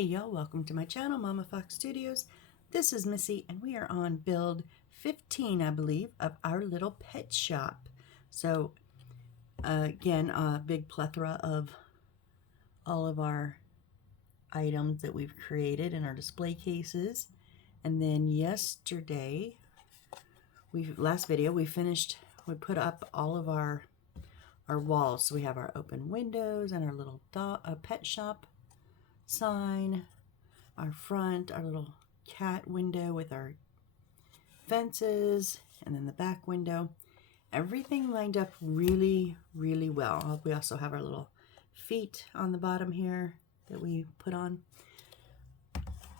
Hey y'all, welcome to my channel, Mama Fox Studios. This is Missy and we are on build 15, I believe, of our little pet shop. So again, a big plethora of all of our items that we've created in our display cases. And then yesterday, last video, we put up all of our walls. So we have our open windows and our little pet shop sign, our front, our little cat window with our fences, and then the back window. Everything lined up really, really well. We also have our little feet on the bottom here that we put on.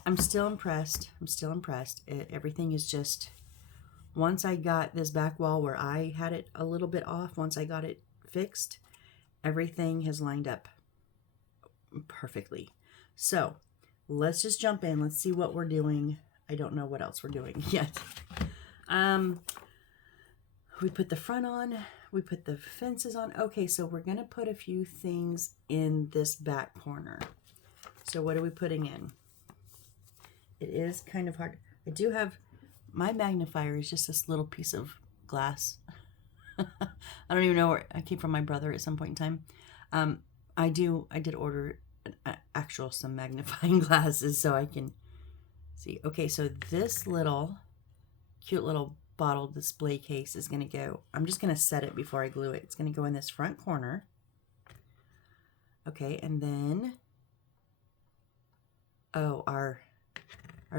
I'm still impressed. Everything is just, once I got this back wall where I had it a little bit off, once I got it fixed, everything has lined up perfectly. So let's just jump in. Let's see what we're doing. I don't know what else we're doing yet. We put the front on. We put the fences on. Okay, so we're going to put a few things in this back corner. So what are we putting in? It is kind of hard. I do have, my magnifier is just this little piece of glass. I don't even know where I came from, my brother at some point in time. I did order some magnifying glasses so I can see. Okay, so this little cute little bottle display case is going to go, I'm just going to set it before I glue it. It's going to go in this front corner. Okay, and then our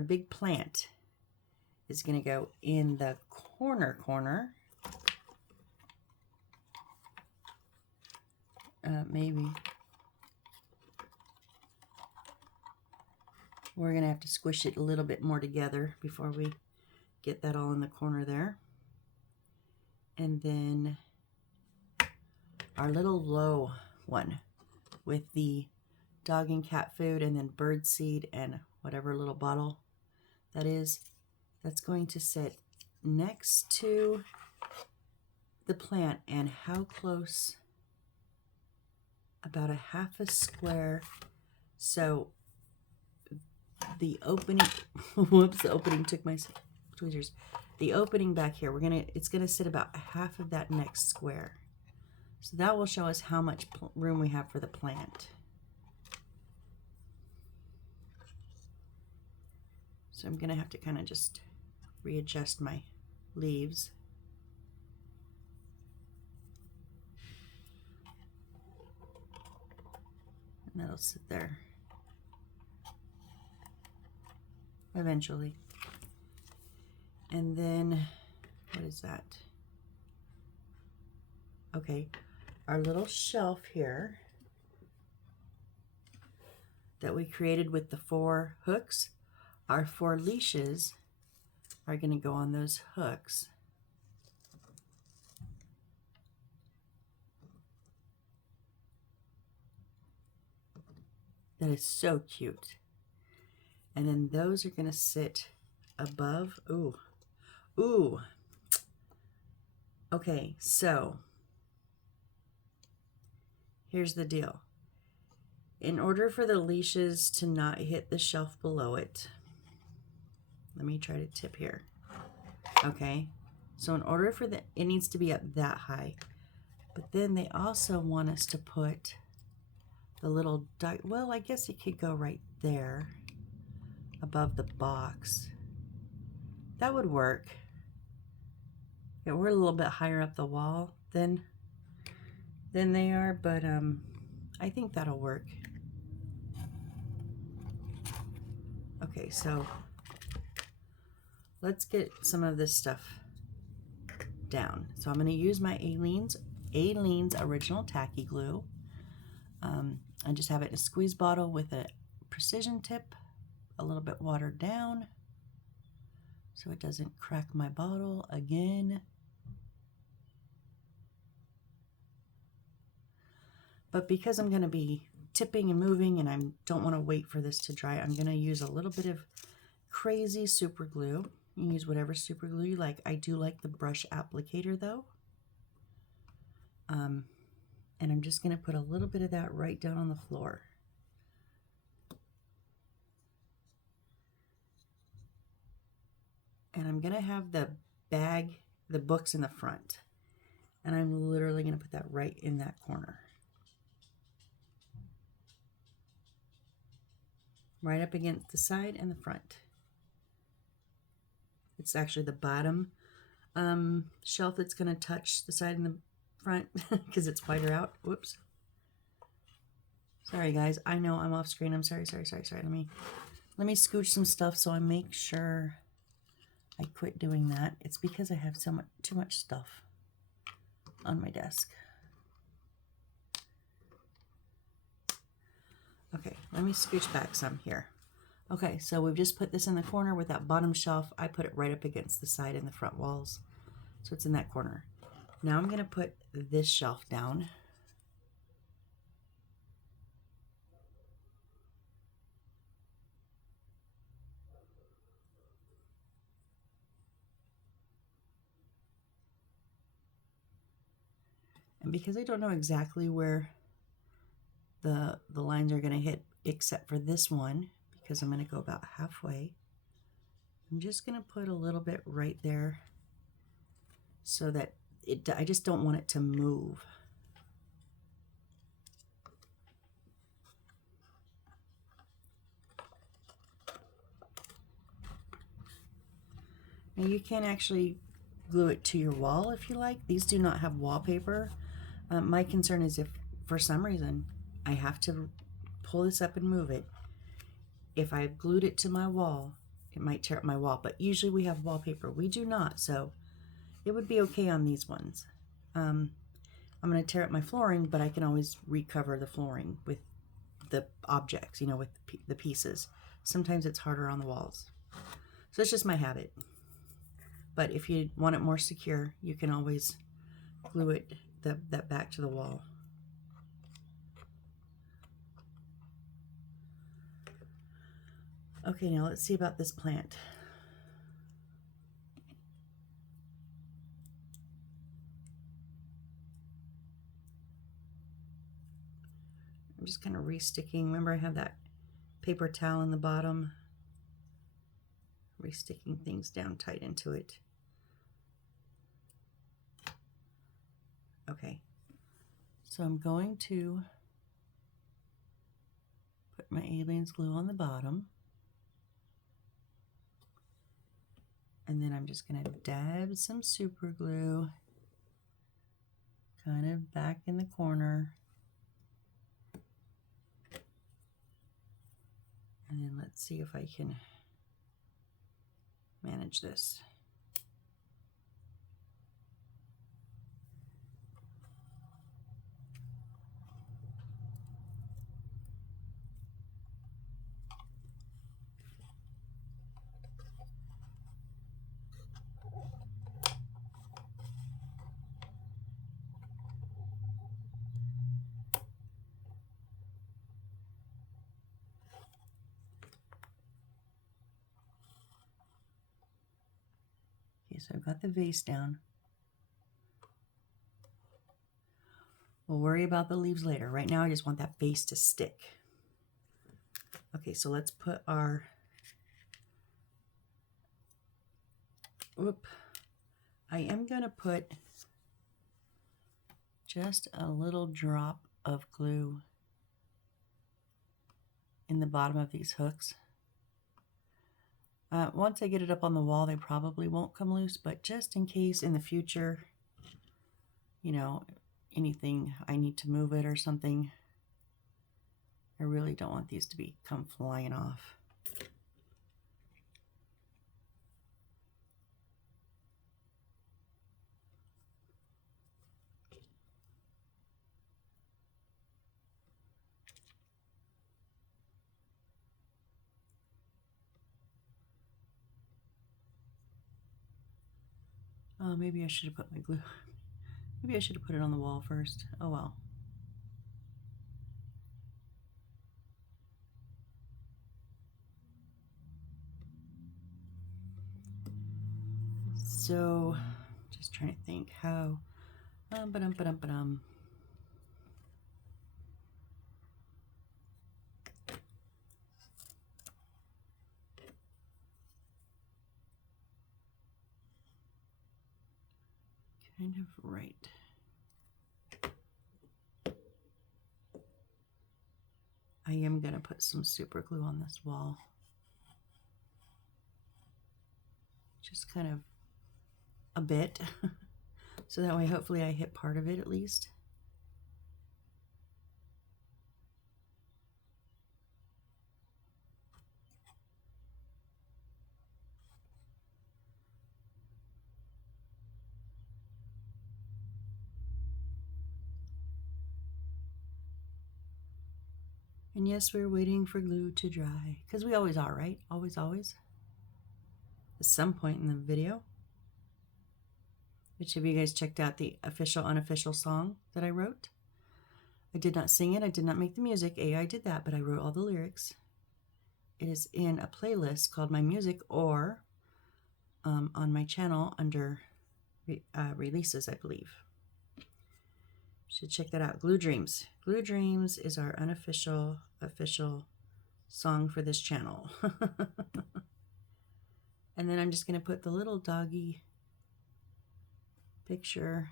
big plant is going to go in the corner. Maybe we're going to have to squish it a little bit more together before we get that all in the corner there. And then our little low one with the dog and cat food and then bird seed and whatever little bottle that is, that's going to sit next to the plant. And how close? About a half a square. So the opening, whoops, the opening took my tweezers. The opening back here, it's gonna sit about half of that next square. So that will show us how much room we have for the plant. So I'm gonna have to kind of just readjust my leaves. And that'll sit there eventually. And then, what is that? Okay, our little shelf here that we created with the 4 hooks, our 4 leashes are going to go on those hooks. That is so cute. And then those are going to sit above. Ooh. Okay, so here's the deal. In order for the leashes to not hit the shelf below it, let me try to tip here. Okay, so in order for it needs to be up that high. But then they also want us to put the little, well, I guess it could go right there above the box. That would work. Yeah, we're a little bit higher up the wall than they are, but I think that'll work. Okay, so let's get some of this stuff down. So I'm going to use my Aleene's Original Tacky Glue. I just have it in a squeeze bottle with a precision tip, a little bit watered down so it doesn't crack my bottle again. But because I'm going to be tipping and moving and I don't want to wait for this to dry, I'm going to use a little bit of crazy super glue. You can use whatever super glue you like. I do like the brush applicator though. And I'm just going to put a little bit of that right down on the floor. And I'm going to have the bag, the books in the front. And I'm literally going to put that right in that corner. Right up against the side and the front. It's actually the bottom shelf that's going to touch the side and the front because it's wider out. Whoops. Sorry guys, I know I'm off screen. I'm sorry. Let me scooch some stuff so I make sure I quit doing that. It's because I have too much stuff on my desk. Okay, let me scooch back some here. Okay, so we've just put this in the corner with that bottom shelf. I put it right up against the side and the front walls. So it's in that corner. Now I'm going to put this shelf down. And because I don't know exactly where the lines are going to hit, except for this one, because I'm going to go about halfway, I'm just going to put a little bit right there so that I just don't want it to move. Now you can actually glue it to your wall if you like. These do not have wallpaper. My concern is if for some reason I have to pull this up and move it, if I've glued it to my wall, it might tear up my wall. But usually we have wallpaper. We do not, so it would be okay on these ones. I'm going to tear up my flooring, but I can always recover the flooring with the objects, you know, with the pieces. Sometimes it's harder on the walls. So it's just my habit. But if you want it more secure, you can always glue it that back to the wall. Okay, now let's see about this plant. I'm just kind of resticking. Remember I have that paper towel in the bottom. Resticking things down tight into it. Okay, so I'm going to put my Aliens glue on the bottom. And then I'm just going to dab some super glue kind of back in the corner. And then let's see if I can manage this. Okay, so I've got the vase down. We'll worry about the leaves later. Right now I just want that vase to stick. Okay, so let's put our, I am going to put just a little drop of glue in the bottom of these hooks. Once I get it up on the wall, they probably won't come loose, but just in case in the future, you know, anything, I need to move it or something, I really don't want these to come flying off. Oh, maybe I should have put my glue. Maybe I should have put it on the wall first. Oh well. So, just trying to think how. Ba-dum. kind of right. I am going to put some super glue on this wall. Just kind of a bit. So that way hopefully I hit part of it at least. And yes, we're waiting for glue to dry, because we always are, right? Always, always. At some point in the video. Which have you guys checked out the official, unofficial song that I wrote? I did not sing it. I did not make the music. AI did that, but I wrote all the lyrics. It is in a playlist called My Music, or on my channel under releases, I believe. You should check that out. Glue Dreams. Glue Dreams is our unofficial, official song for this channel. And then I'm just going to put the little doggy picture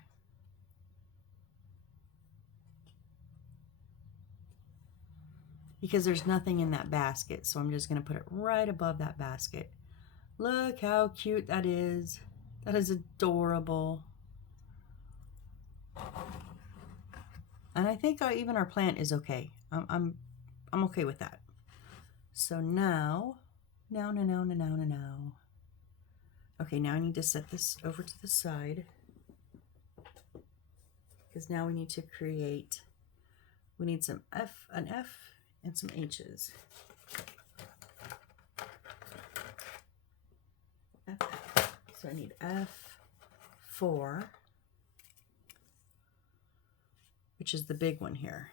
because there's nothing in that basket, so I'm just going to put it right above that basket. Look how cute that is. That is adorable. And I think even our plant is okay. I'm okay with that. So now. Okay, now I need to set this over to the side, because now we need to create, we need an F and some H's. So I need F4, which is the big one here.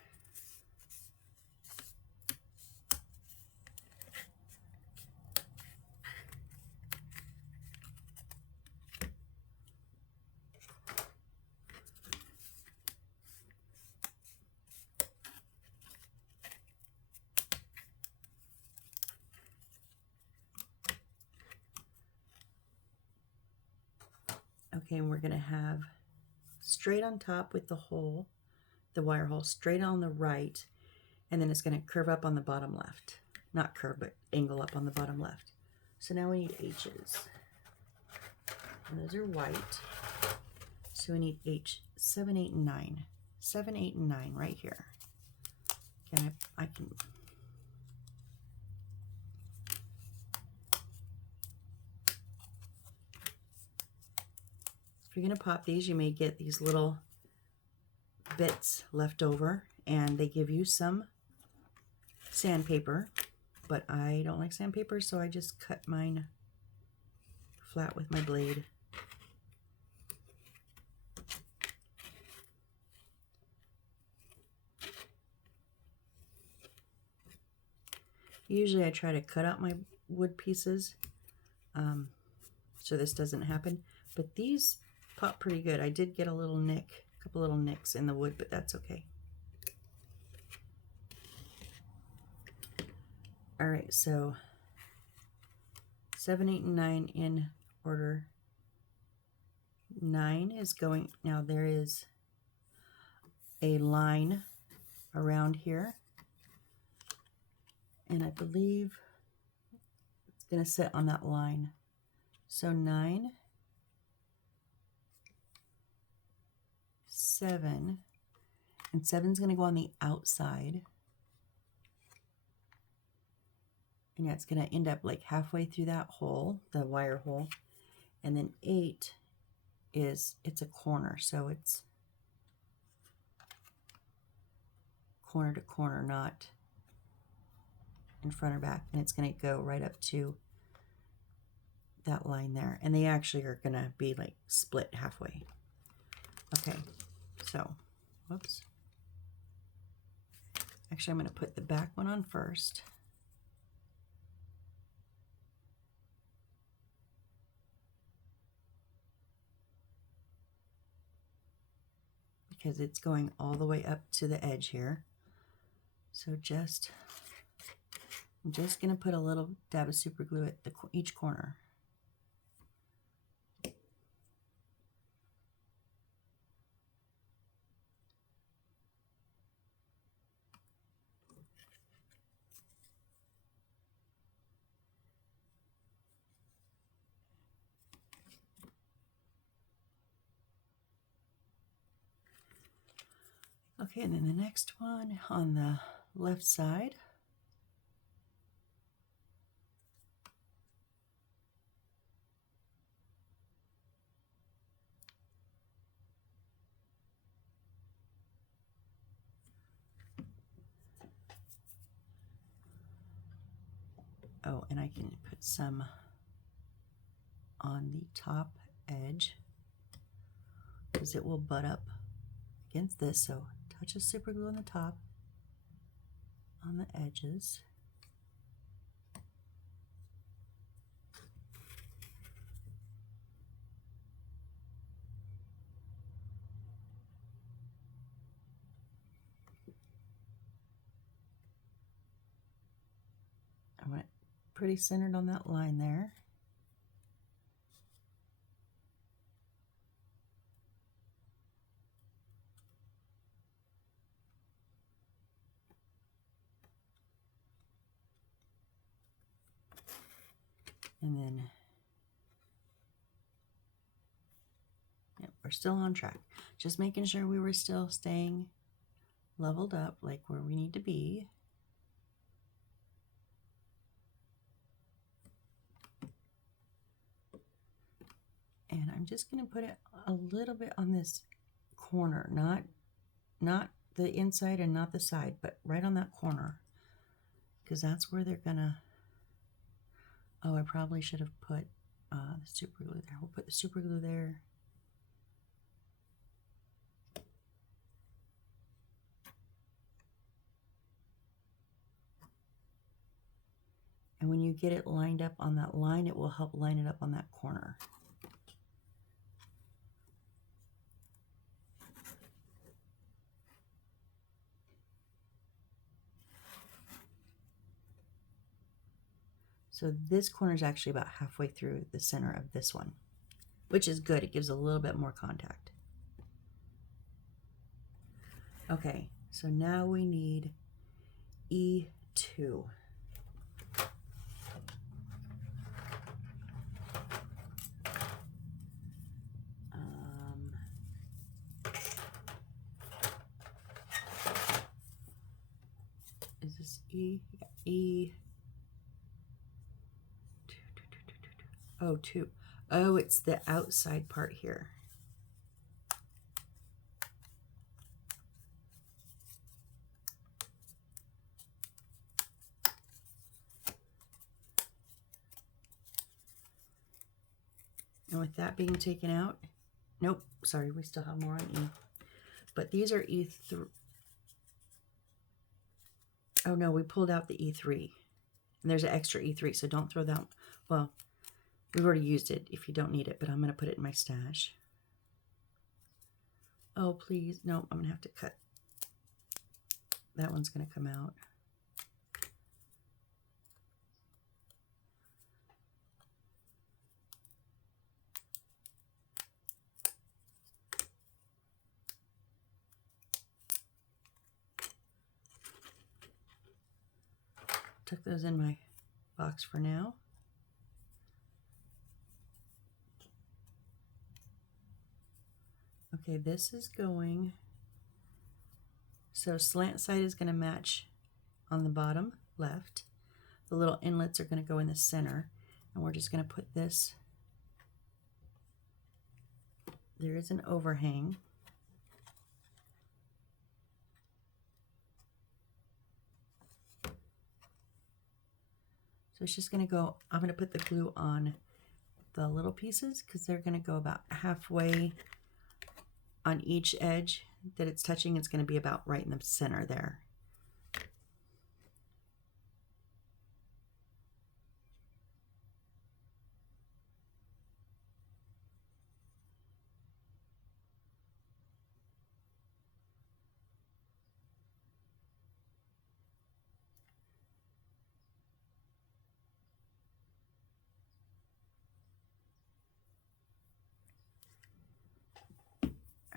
Okay, and we're going to have straight on top with the hole, the wire hole, straight on the right, and then it's going to curve up on the bottom left. Not curve, but angle up on the bottom left. So now we need H's. And those are white. So we need H 7, 8, and 9. 7, 8, and 9 right here. And I can... If you're going to pop these, you may get these little bits left over, and they give you some sandpaper, but I don't like sandpaper, so I just cut mine flat with my blade. Usually I try to cut out my wood pieces so this doesn't happen, but these pop pretty good. I did get a little nick, a couple little nicks in the wood, but that's okay. All right, so 7, 8, and 9 in order. 9 is going, now there is a line around here, and I believe it's going to sit on that line. So 9, 7, and 7's going to go on the outside. And yeah, it's going to end up like halfway through that hole, the wire hole. And then 8 is, it's a corner, so it's corner to corner, not in front or back. And it's going to go right up to that line there. And they actually are going to be like split halfway. Okay, so, whoops. Actually, I'm going to put the back one on first. Because it's going all the way up to the edge here. So I'm just going to put a little dab of super glue at each corner. Okay, and then the next one on the left side. Oh, and I can put some on the top edge because it will butt up against this. So touch of super glue on the top, on the edges. I want it pretty centered on that line there. And then, yep, we're still on track. Just making sure we were still staying leveled up, like where we need to be. And I'm just going to put it a little bit on this corner, not the inside and not the side, but right on that corner, because that's where they're gonna. Oh, I probably should have put the super glue there. We'll put the super glue there. And when you get it lined up on that line, it will help line it up on that corner. So this corner is actually about halfway through the center of this one, which is good. It gives a little bit more contact. Okay, so now we need E2. Is this E? Yeah, E. Oh, 2. Oh, it's the outside part here. And with that being taken out, nope, sorry, we still have more on E. But these are E3. Oh no, we pulled out the E3. And there's an extra E3, so don't throw that. Well, we've already used it if you don't need it, but I'm going to put it in my stash. Oh, please. No, I'm going to have to cut. That one's going to come out. Tuck those in my box for now. Okay, this is going, so slant side is going to match on the bottom left. The little inlets are going to go in the center, and we're just going to put this, there is an overhang. So it's just going to go, I'm going to put the glue on the little pieces because they're going to go about halfway on each edge that it's touching. It's going to be about right in the center there.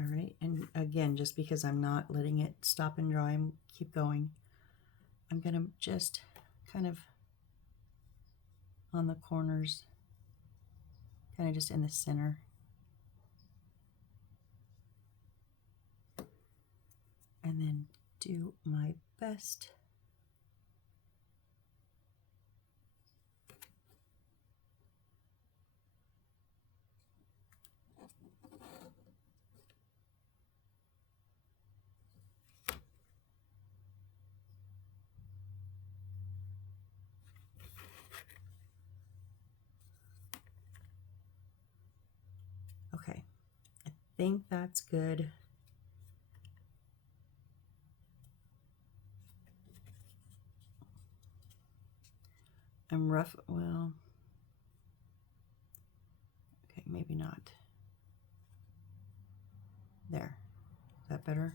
All right, and again, just because I'm not letting it stop and dry and keep going, I'm gonna just kind of on the corners, kind of just in the center. and then do my best. Okay, I think that's good. I'm rough, well, okay, maybe not. There, is that better?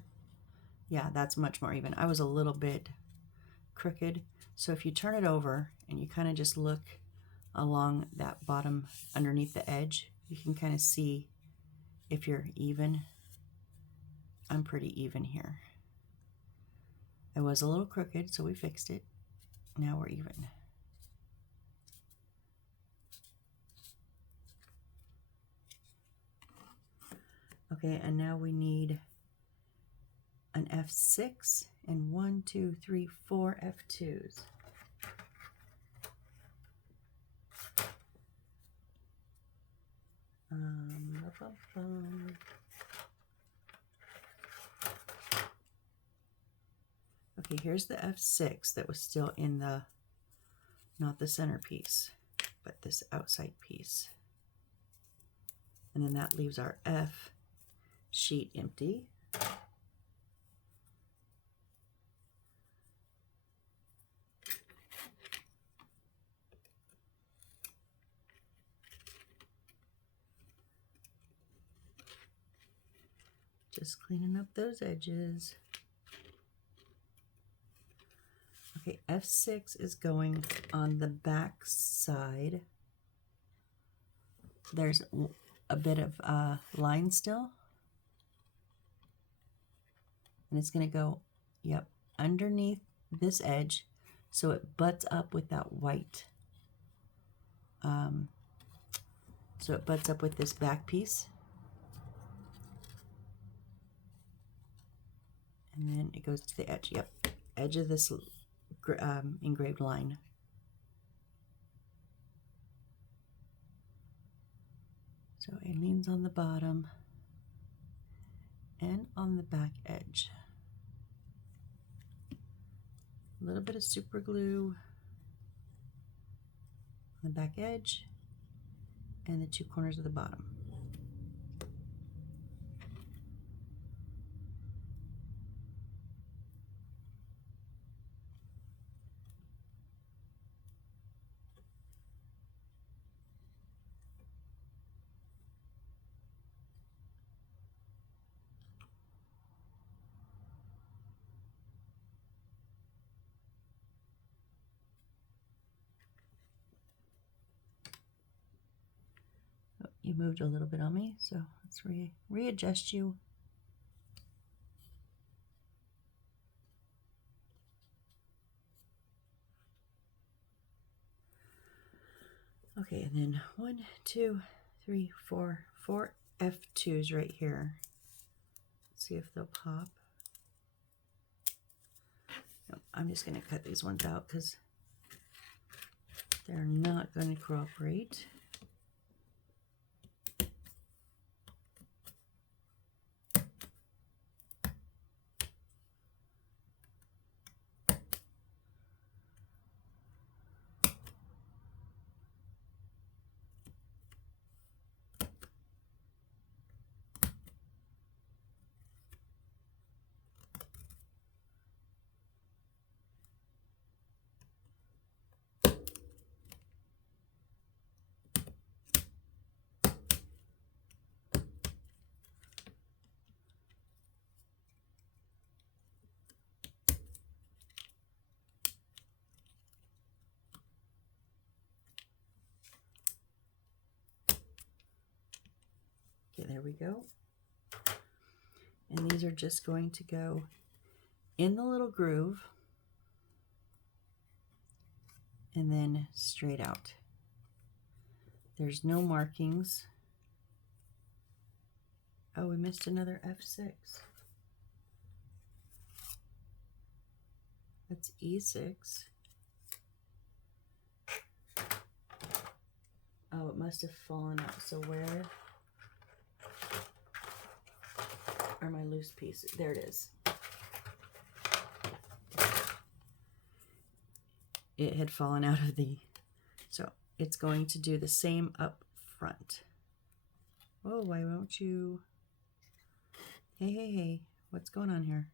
Yeah, that's much more even. I was a little bit crooked. So if you turn it over and you kind of just look along that bottom underneath the edge, you can kind of see if you're even. I'm pretty even here. I was a little crooked, so we fixed it. Now we're even. Okay, and now we need an F6 and 1, 2, 3, 4 F2s. Okay, here's the F6 that was still in the, not the centerpiece, but this outside piece. And then that leaves our F sheet empty. Just cleaning up those edges. Okay, F6 is going on the back side. There's a bit of line still. And it's going to go, yep, underneath this edge so it butts up with that white. So it butts up with this back piece. And then it goes to the edge, yep, edge of this engraved line. So it leans on the bottom and on the back edge. A little bit of super glue on the back edge and the 2 corners of the bottom. You moved a little bit on me, so let's readjust you. Okay, and then 1, 2, 3, 4 F2s right here. Let's see if they'll pop. No, I'm just going to cut these ones out because they're not going to cooperate. Okay, there we go. And these are just going to go in the little groove and then straight out. There's no markings. Oh, we missed another F6. That's E6. Oh, it must have fallen out. So where are my loose pieces? There it is. It had fallen out of the, so it's going to do the same up front. Oh, why won't you? Hey, hey, hey, what's going on here?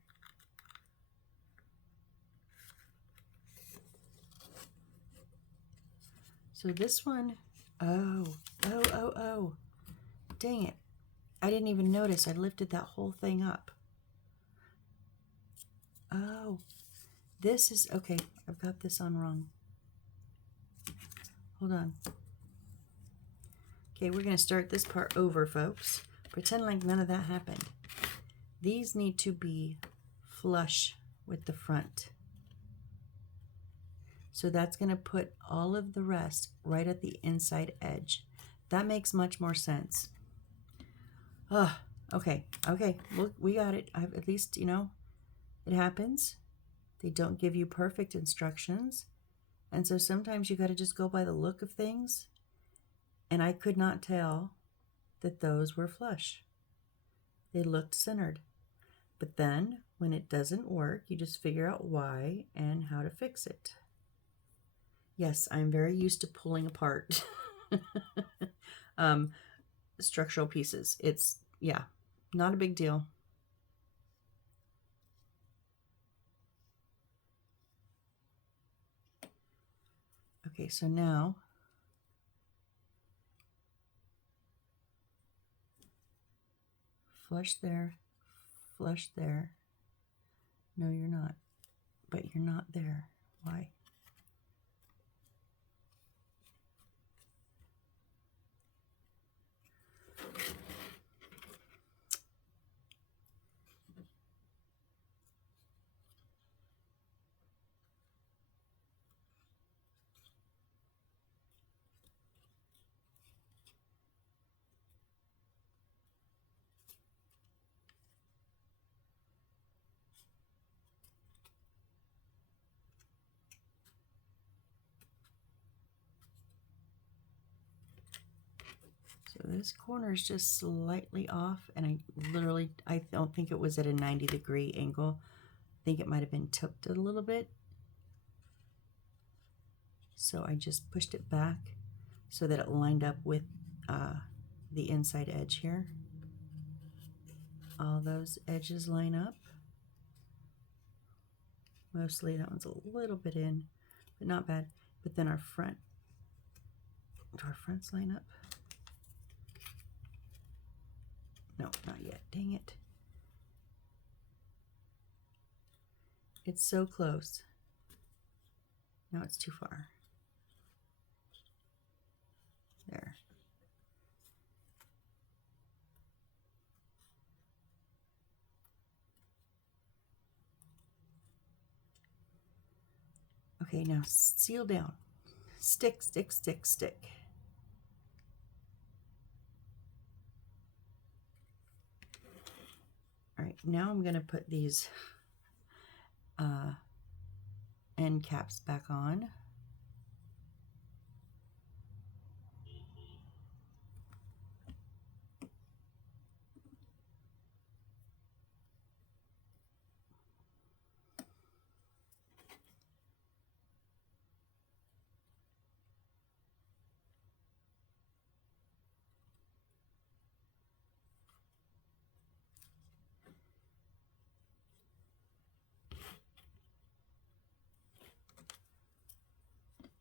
So this one, oh, dang it. I didn't even notice I lifted that whole thing up. Oh, this is, okay, I've got this on wrong. Hold on. Okay, we're going to start this part over, folks. Pretend like none of that happened. These need to be flush with the front. So that's going to put all of the rest right at the inside edge. That makes much more sense. Oh, okay, well, we got it. At least, you know, it happens. They don't give you perfect instructions. And so sometimes you got to just go by the look of things. And I could not tell that those were flush. They looked centered. But then when it doesn't work, you just figure out why and how to fix it. Yes, I'm very used to pulling apart structural pieces. It's, yeah, not a big deal. Okay, so now flush there, flush there. No, you're not. But you're not there. Why? So this corner is just slightly off, and I don't think it was at a 90-degree angle. I think it might have been tipped a little bit. So I just pushed it back so that it lined up with the inside edge here. All those edges line up. Mostly that one's a little bit in, but not bad. But then our front, do our fronts line up? No, not yet. Dang it. It's so close. No, it's too far. There. Okay, now seal down. Stick, stick, stick, stick. All right, now I'm going to put these end caps back on.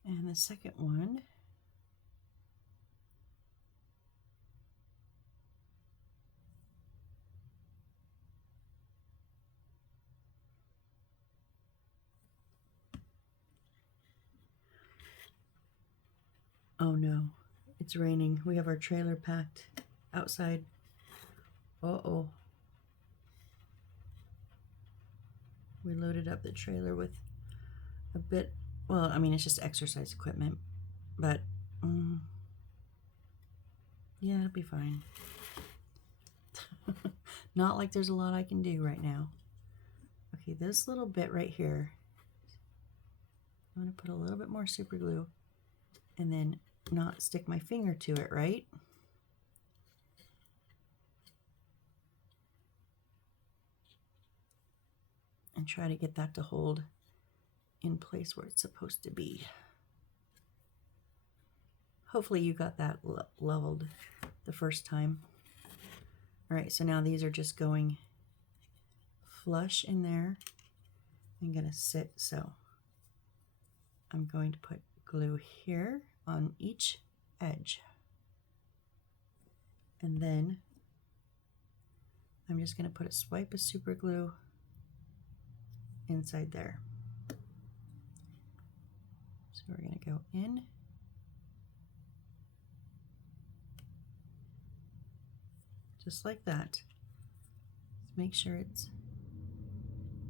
And the second one, oh no, it's raining. We have our trailer packed outside. Uh-oh. We loaded up the trailer with a bit, well, I mean, it's just exercise equipment, but yeah, it'll be fine. Not like there's a lot I can do right now. Okay, this little bit right here I'm going to put a little bit more super glue and then not stick my finger to it, right? And try to get that to hold in place where it's supposed to be. Hopefully you got that leveled the first time. All right, so now these are just going flush in there. I'm going to sit, so I'm going to put glue here on each edge. And then I'm just going to put a swipe of super glue inside there. So we're going to go in. Just like that. Make sure it's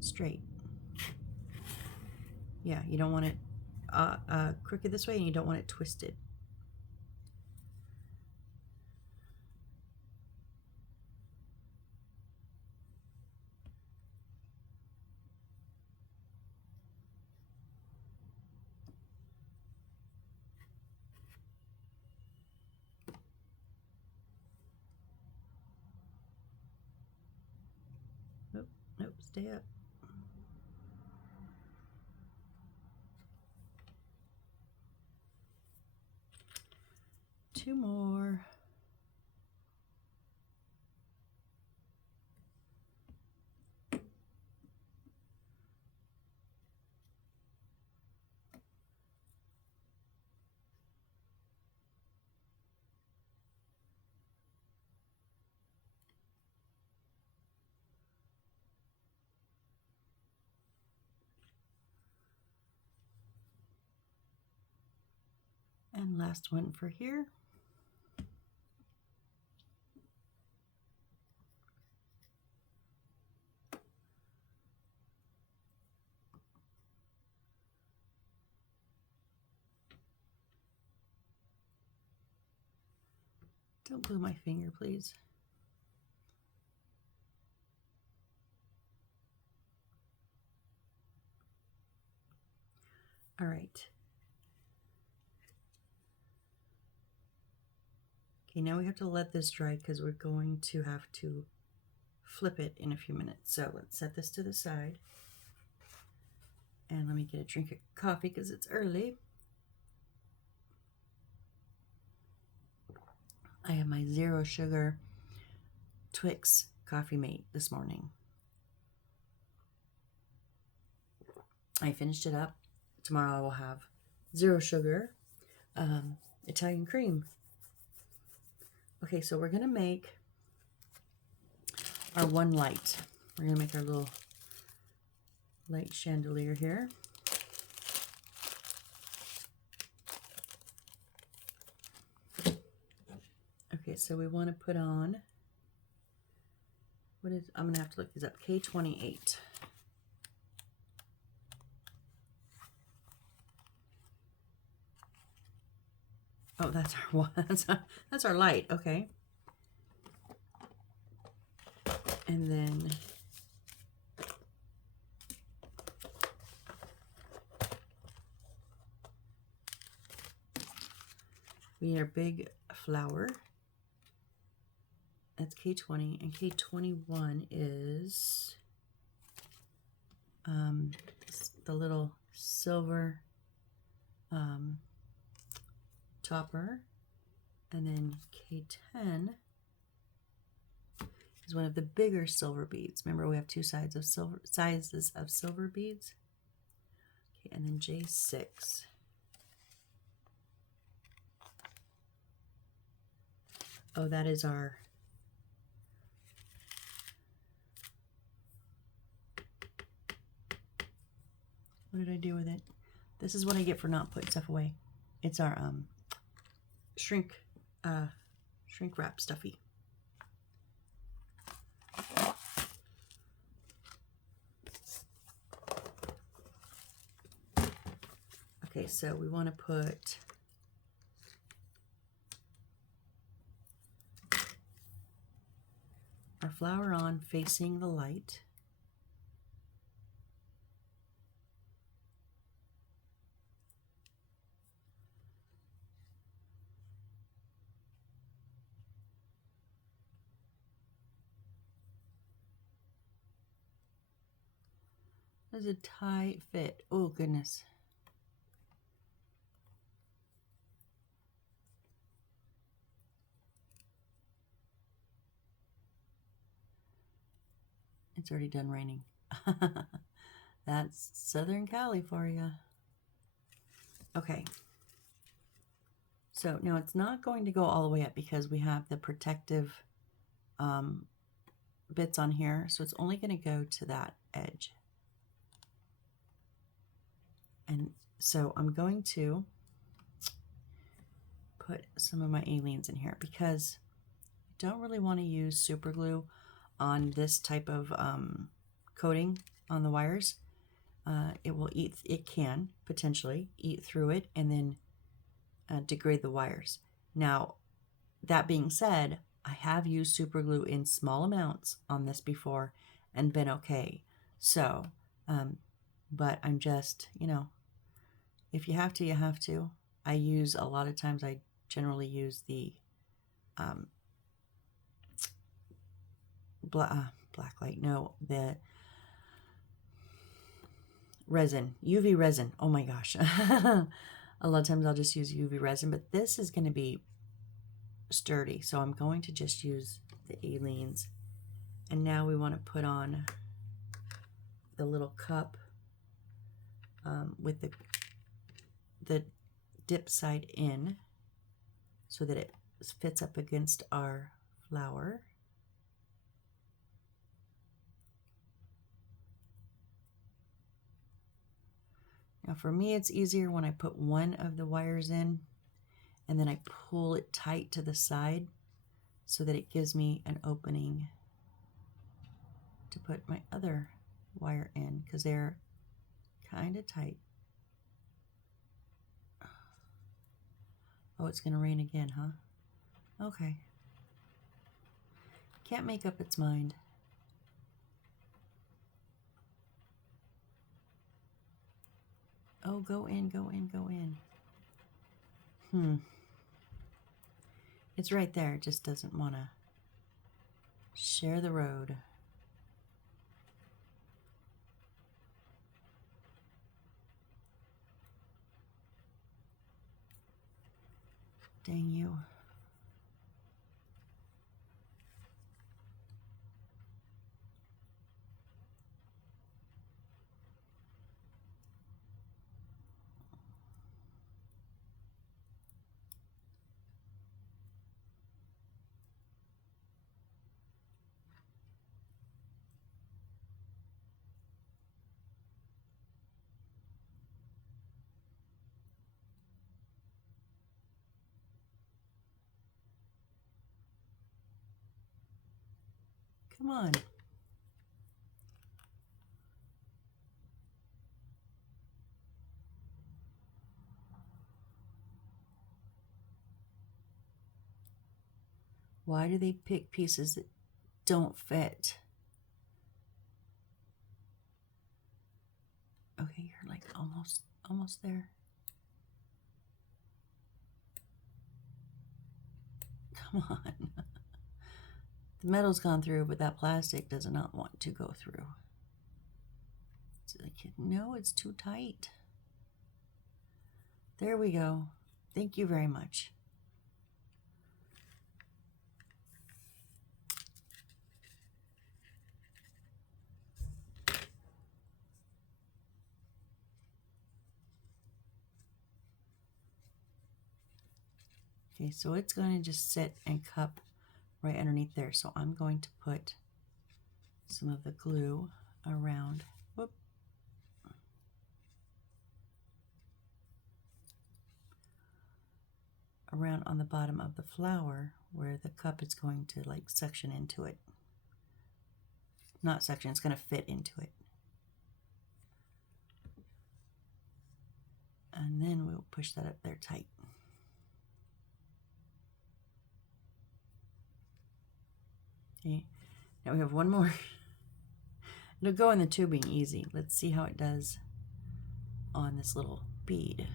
straight. Yeah, you don't want it crooked this way, and you don't want it twisted. Nope, nope, stay up. Two more. And last one for here. Don't glue my finger, please. All right. Okay, now we have to let this dry because we're going to have to flip it in a few minutes. So let's set this to the side. And let me get a drink of coffee because it's early. I have my 0 sugar Twix Coffee Mate this morning. I finished it up. Tomorrow I will have 0 sugar Italian cream. Okay, so we're going to make our one light. We're going to make our little light chandelier here. Okay, so we want to put on, I'm going to have to look these up, K28. Oh, that's our one. That's our light. Okay. And then we need our big flower. That's K20, and K21 is the little silver topper, and then K10 is one of the bigger silver beads. Remember, we have two sizes of silver beads. Okay, and then J6. Oh, that is our what did I do with it? This is what I get for not putting stuff away. It's our shrink wrap stuffy. Okay, so we want to put our flower on facing the light. was a tight fit. Oh, goodness. It's already done raining. That's Southern Cali for you. Okay. So now it's not going to go all the way up because we have the protective bits on here. So it's only going to go to that edge. And so I'm going to put some of my Aleene's in here because I don't really want to use super glue on this type of coating on the wires. It can potentially eat through it and then degrade the wires. Now, that being said, I have used super glue in small amounts on this before and been okay. So, but I'm just, if you have to, you have to. I use a lot of times, I generally use the blacklight, no, the resin, UV resin. Oh my gosh. A lot of times I'll just use UV resin, but this is going to be sturdy. So I'm going to just use the Aleene's. And now we want to put on the little cup with the dip side in so that it fits up against our flower. Now for me, it's easier when I put one of the wires in and then I pull it tight to the side so that it gives me an opening to put my other wire in because they're kind of tight. Oh, it's going to rain again, huh? Okay. Can't make up its mind. Oh, go in, go in, go in. It's right there. It just doesn't want to share the road. Dang you. Come on. Why do they pick pieces that don't fit? Okay, you're like almost there. Come on. The metal's gone through, but that plastic does not want to go through. It's like, no, it's too tight. There we go. Thank you very much. Okay, so it's going to just sit and cup right underneath there. So I'm going to put some of the glue around. Whoop. Around on the bottom of the flower where the cup is going to like suction into it. Not suction, it's going to fit into it. And then we'll push that up there tight. Okay, now we have one more. It'll go in the tubing easy. Let's see how it does on this little bead.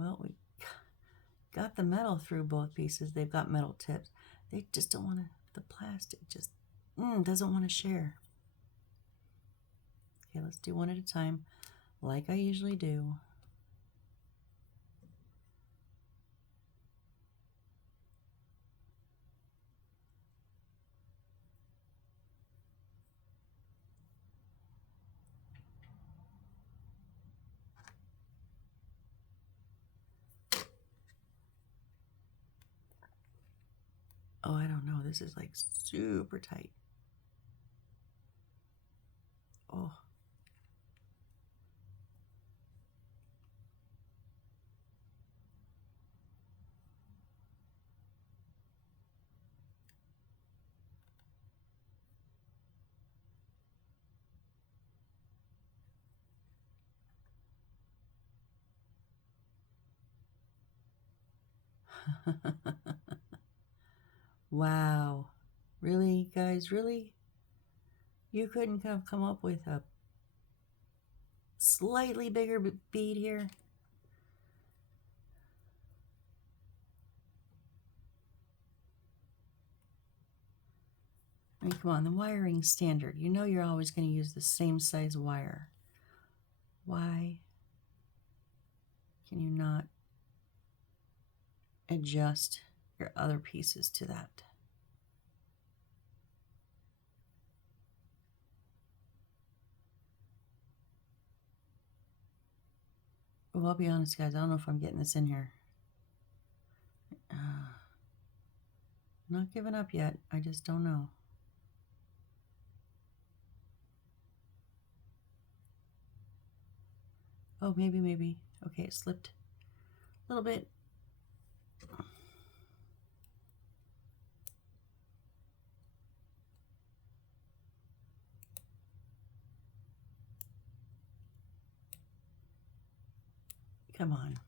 Well, we got the metal through both pieces. They've got metal tips. They just don't want to, the plastic just doesn't want to share. Okay, let's do one at a time, like I usually do. Oh, I don't know. This is like super tight. Oh. Wow. Really, guys? Really? You couldn't come up with a slightly bigger bead here? I mean, come on, the wiring standard. You know you're always going to use the same size wire. Why can you not adjust your other pieces to that? Well, I'll be honest, guys. I don't know if I'm getting this in here. Not giving up yet. I just don't know. Oh, maybe. Okay, it slipped a little bit. Come on.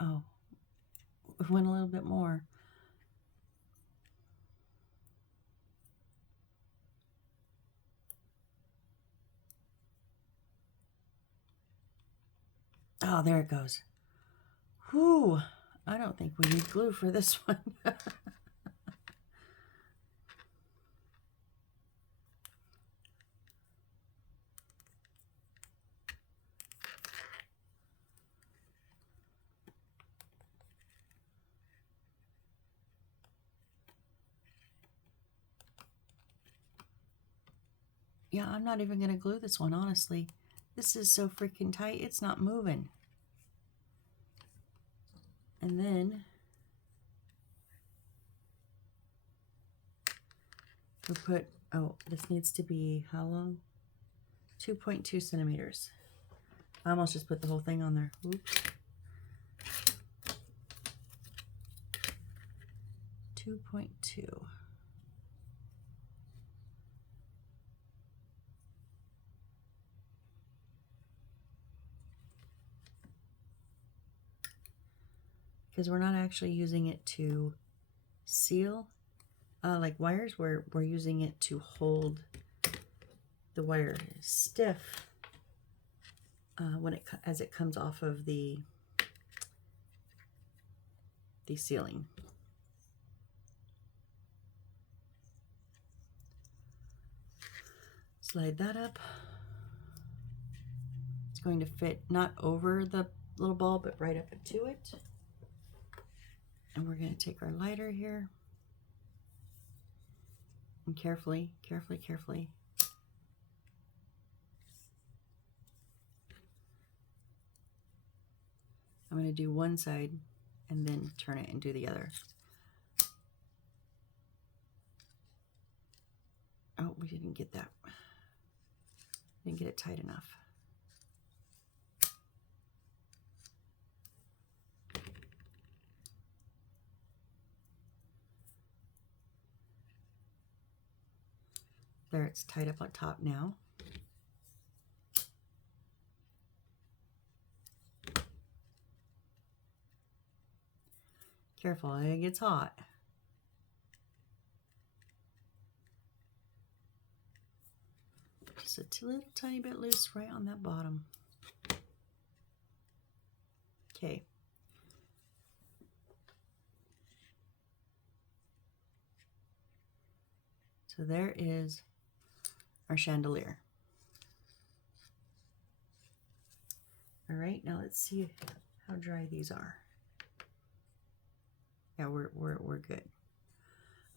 Oh, it went a little bit more. Oh, there it goes. Whew. I don't think we need glue for this one. Yeah, I'm not even going to glue this one, honestly. This is so freaking tight, it's not moving. And then we'll put, oh, this needs to be how long? 2.2 centimeters. I almost just put the whole thing on there. Oops. 2.2. Because we're not actually using it to seal like wires. We're using it to hold the wire stiff when as it comes off of the sealing. Slide that up. It's going to fit not over the little ball, but right up into it. And we're going to take our lighter here and carefully. I'm going to do one side and then turn it and do the other. Oh, we didn't get that. Didn't get it tight enough. There, it's tied up on top now. Careful, it gets hot. Just a little tiny bit loose right on that bottom. Okay. So there is our chandelier. All right, now let's see how dry these are. Yeah, we're good.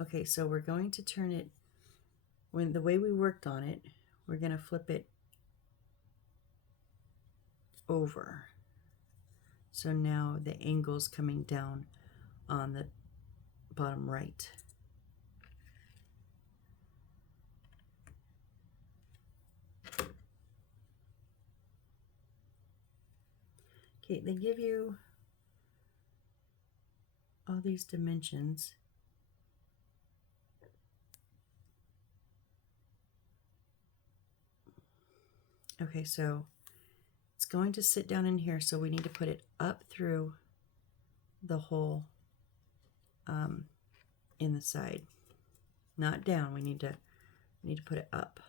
Okay, so we're going to turn it, when the way we worked on it, we're going to flip it over. So now the angle's coming down on the bottom right. Okay, they give you all these dimensions. Okay, so it's going to sit down in here, so we need to put it up through the hole in the side, not down. We need to put it up.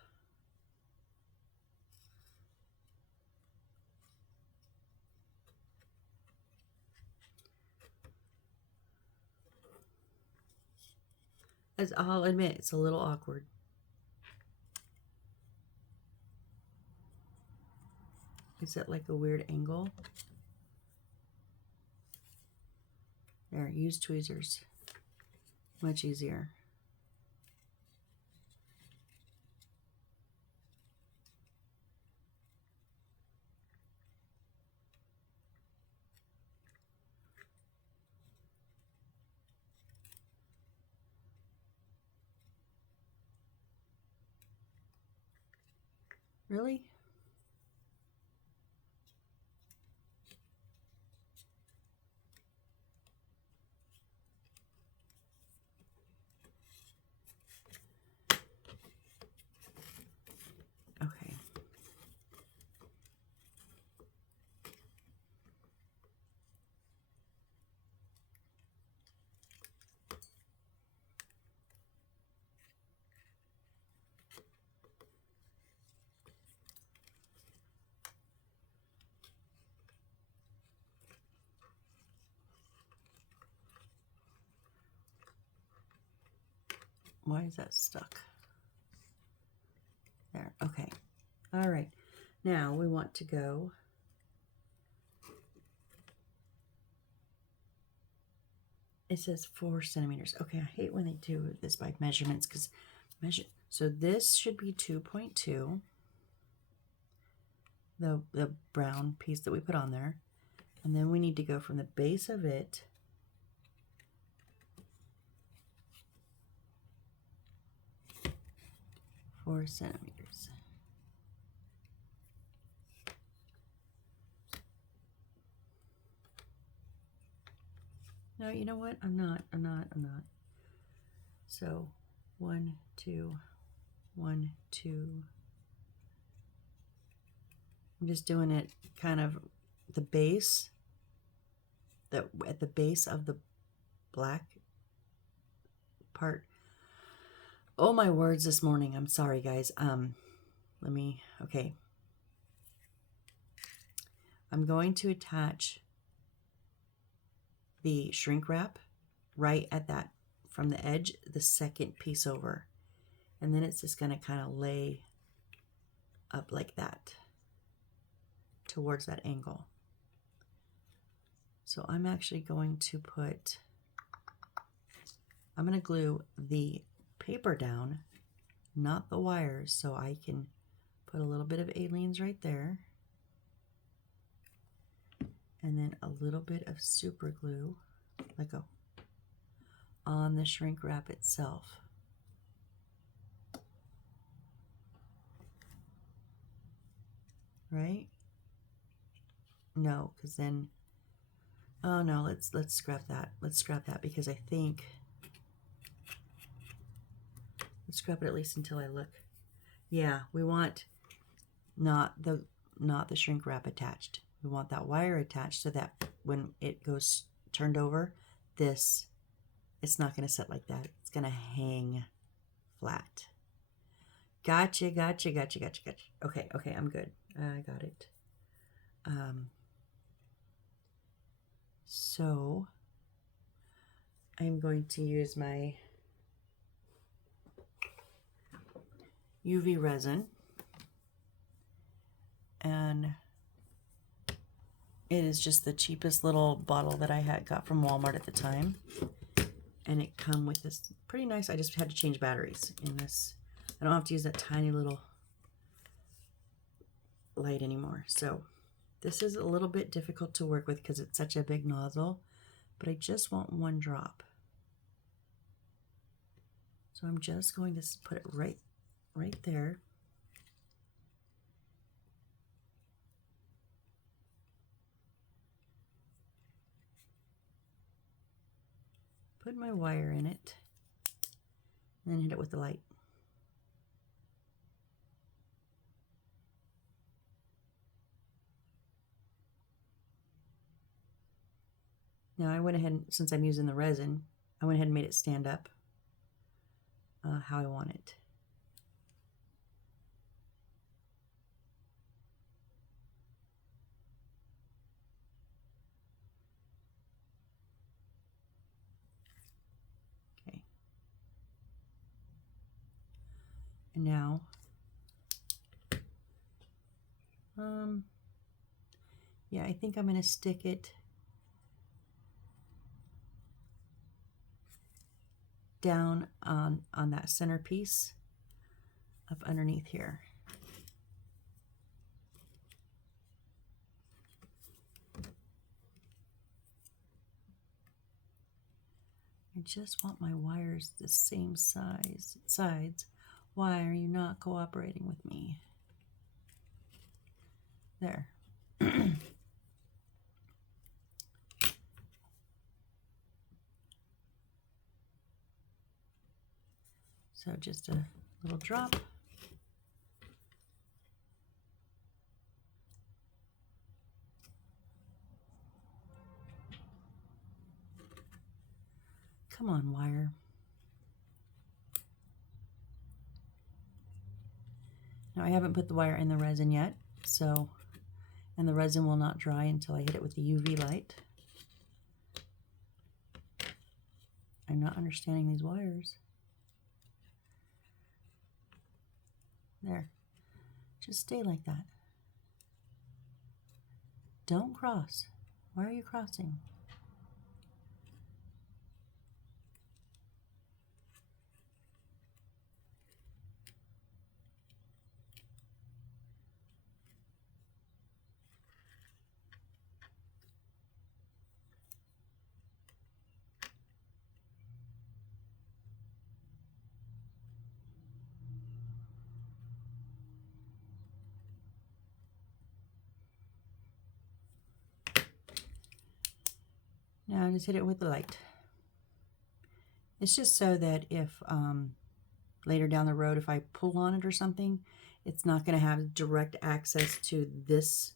As I'll admit, it's a little awkward. Is it like a weird angle? There, use tweezers. Much easier. Really? Okay. Why is that stuck? There, okay. All right. Now we want to go it says 4 centimeters. Okay, I hate when they do this by measurements because so this should be 2.2, the brown piece that we put on there. And then we need to go from the base of it four centimeters. No, you know what? I'm not. So 1, 2, 1, 2. I'm just doing it kind of the base, at the base of the black part. Oh my words this morning. I'm sorry, guys. Okay. I'm going to attach the shrink wrap right at that, from the edge, the second piece over. And then it's just going to kind of lay up like that towards that angle. So I'm actually going to I'm going to glue the paper down, not the wires, so I can put a little bit of Aleene's right there. And then a little bit of super glue, on the shrink wrap itself. Right? No, because then, oh no, let's scrap that. Let's scrap that because I think, let's scrap it at least until I look. Yeah, we want not the shrink wrap attached. We want that wire attached so that when it goes turned over, this, it's not going to sit like that. It's going to hang flat. Gotcha, gotcha, gotcha, gotcha, gotcha. Okay, okay, I'm good. I got it. So I'm going to use my UV resin, and it is just the cheapest little bottle that I had got from Walmart at the time, and it come with this pretty nice. I just had to change batteries in this. I don't have to use that tiny little light anymore. So this is a little bit difficult to work with because it's such a big nozzle, but I just want one drop. So I'm just going to put it right there. Put my wire in it, and then hit it with the light. Now I went ahead, since I'm using the resin, I went ahead and made it stand up how I want it. Okay. And now, yeah, I think I'm going to stick it down on that centerpiece up underneath here. I just want my wires the same sides. Why are you not cooperating with me? There. So just a little drop. Come on, wire. Now I haven't put the wire in the resin yet, so, and the resin will not dry until I hit it with the UV light. I'm not understanding these wires. There. Just stay like that. Don't cross. Why are you crossing? Now I just hit it with the light. It's just so that if later down the road, if I pull on it or something, it's not going to have direct access to this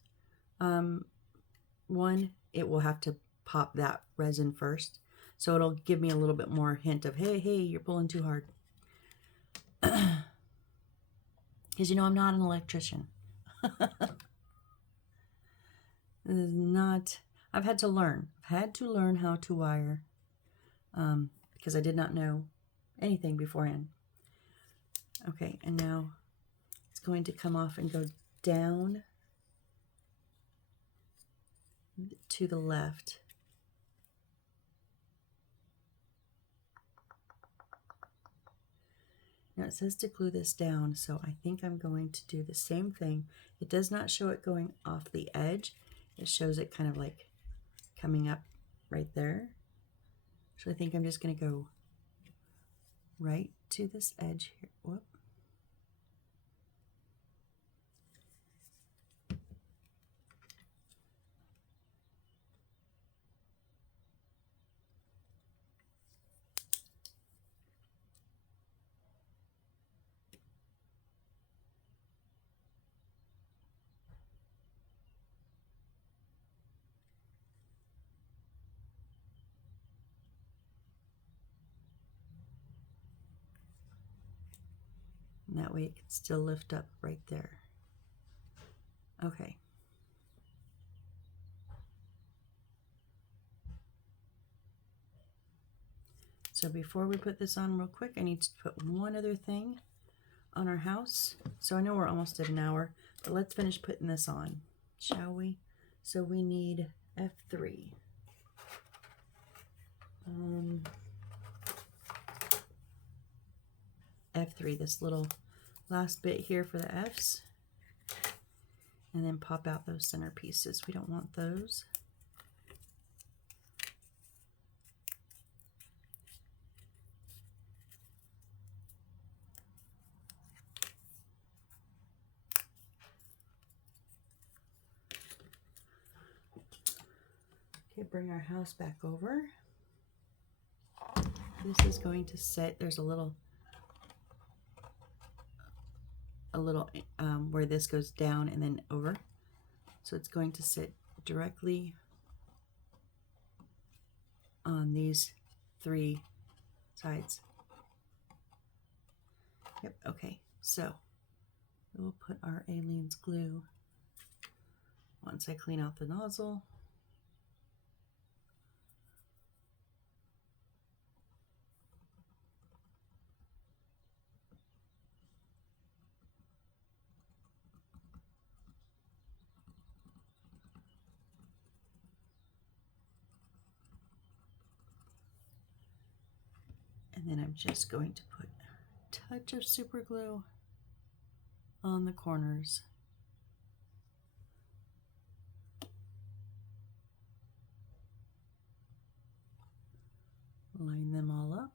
one. It will have to pop that resin first. So it'll give me a little bit more hint of, hey, you're pulling too hard. Because, you know, I'm not an electrician. This is not, I've had to learn. I've had to learn how to wire because I did not know anything beforehand. Okay, and now it's going to come off and go down to the left. Now it says to glue this down, so I think I'm going to do the same thing. It does not show it going off the edge. It shows it kind of like coming up right there. So I think I'm just going to go right to this edge here. Whoop. And that way it can still lift up right there. Okay. So before we put this on real quick, I need to put one other thing on our house. So I know we're almost at an hour, but let's finish putting this on, shall we? So we need F3. F3, this little last bit here for the F's. And then pop out those center pieces. We don't want those. Okay, bring our house back over. This is going to sit, there's a little where this goes down and then over. So it's going to sit directly on these 3 sides. Yep, okay, so we'll put our Aleene's glue once I clean out the nozzle. And then I'm just going to put a touch of super glue on the corners. Line them all up.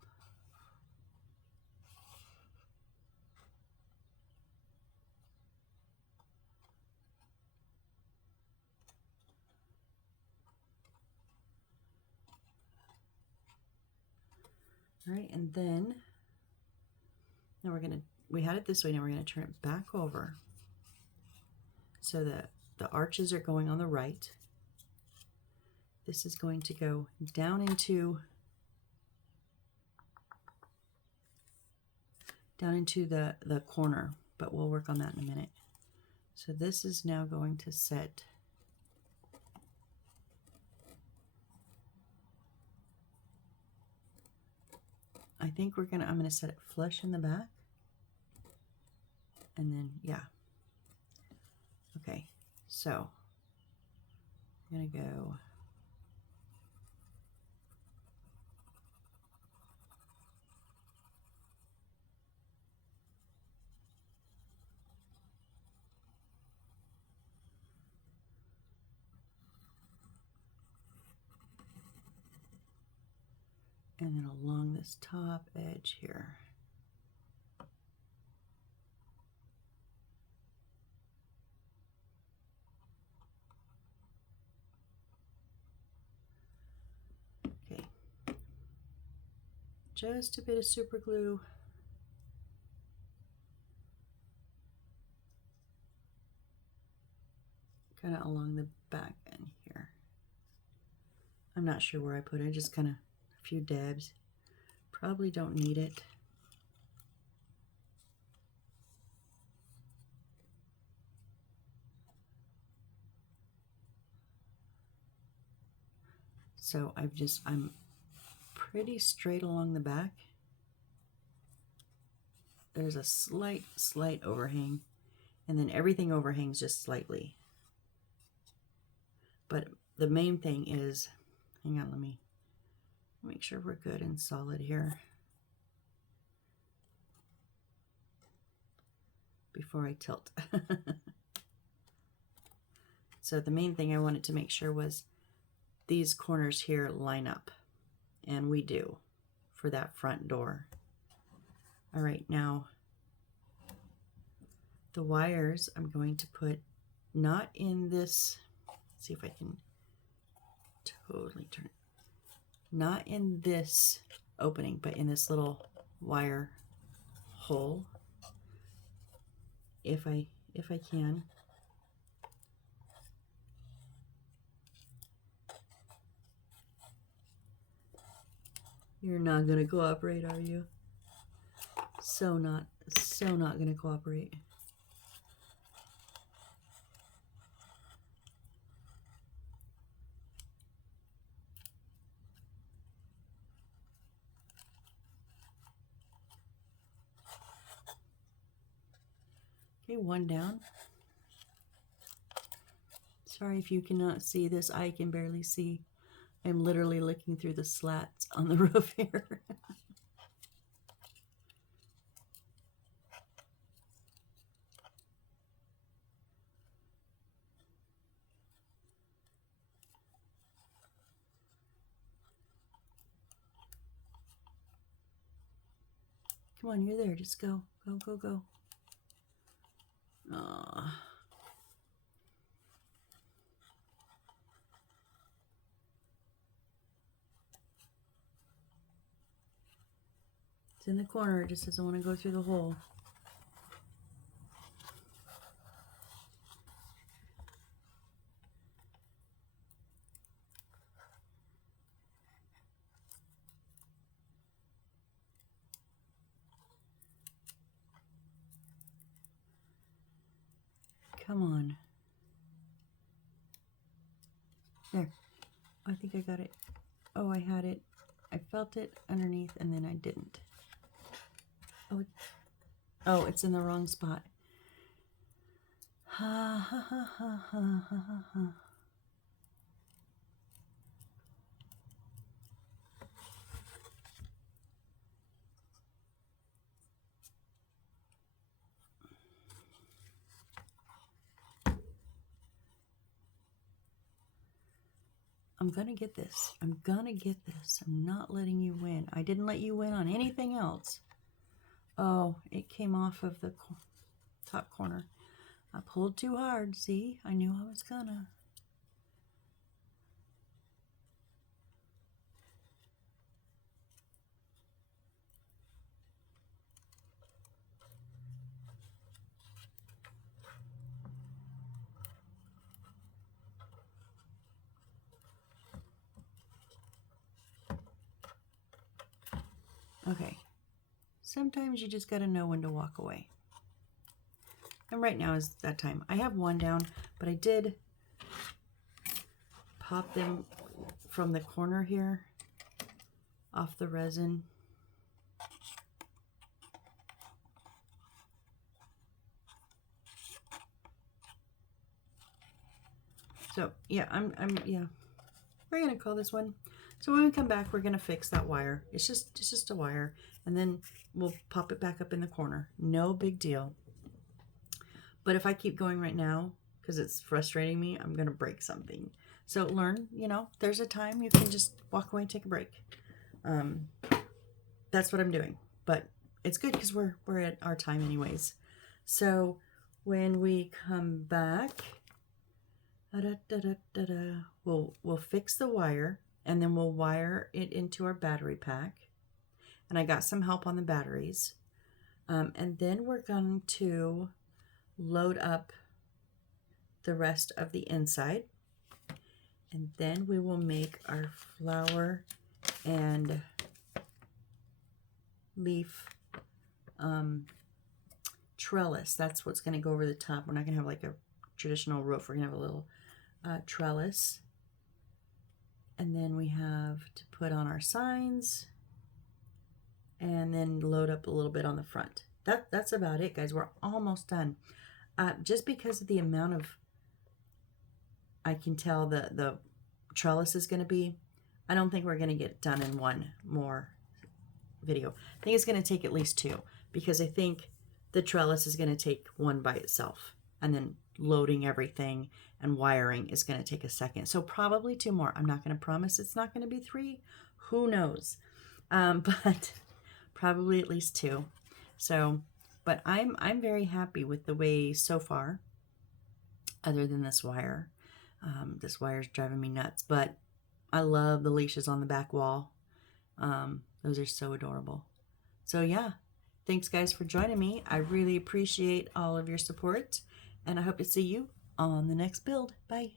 All right, and then now we had it this way, now we're gonna turn it back over so that the arches are going on the right. This is going to go down into the corner, but we'll work on that in a minute. So this is now going to set I'm gonna set it flush in the back. And then, yeah. Okay, so I'm gonna go and then along this top edge here. Okay, just a bit of super glue. Kind of along the back end here. I'm not sure where I put it, just kind of a few dabs. Probably don't need it. So I'm pretty straight along the back. There's a slight overhang, and then everything overhangs just slightly. But the main thing is, hang on, let me make sure we're good and solid here before I tilt. So the main thing I wanted to make sure was these corners here line up, and we do for that front door. All right, now the wires I'm going to put not in this, let's see if I can totally turn it, not in this opening, but in this little wire hole, if I can. You're not gonna cooperate, are you? So not going to cooperate. Okay, one down. Sorry if you cannot see this. I can barely see. I'm literally looking through the slats on the roof here. Come on, you're there. Just go. Go, go, go. Aww. It's in the corner. It just doesn't want to go through the hole. Come on. There. I think I got it. Oh, I had it. I felt it underneath and then I didn't. Oh, it's in the wrong spot. Ha ha ha ha ha ha ha. I'm gonna get this. I'm gonna get this. I'm not letting you win. I didn't let you win on anything else. Oh, it came off of the top corner. I pulled too hard. See, I knew I was gonna. Okay. Sometimes you just got to know when to walk away. And right now is that time. I have one down, but I did pop them from the corner here off the resin. So yeah, yeah. We're gonna call this one. So when we come back, we're gonna fix that wire. It's just a wire, and then we'll pop it back up in the corner. No big deal. But if I keep going right now, because it's frustrating me, I'm gonna break something. So learn, you know, there's a time you can just walk away and take a break. That's what I'm doing. But it's good because we're at our time anyways. So when we come back, we'll fix the wire, and then we'll wire it into our battery pack. And I got some help on the batteries. And then we're going to load up the rest of the inside. And then we will make our flower and leaf trellis. That's what's going to go over the top. We're not going to have like a traditional roof. We're going to have a little trellis. And then we have to put on our signs and then load up a little bit on the front. That's about it, guys. We're almost done. Just because of the amount of, I can tell the trellis is going to be, I don't think we're going to get done in one more video. I think it's going to take at least two, because I think the trellis is going to take one by itself, and then loading everything and wiring is going to take a second. So probably two more. I'm not going to promise it's not going to be three. Who knows? But probably at least two. So, but I'm very happy with the way so far, other than this wire. This wire is driving me nuts, but I love the leashes on the back wall. Those are so adorable. So yeah, thanks guys for joining me. I really appreciate all of your support, and I hope to see you on the next build. Bye.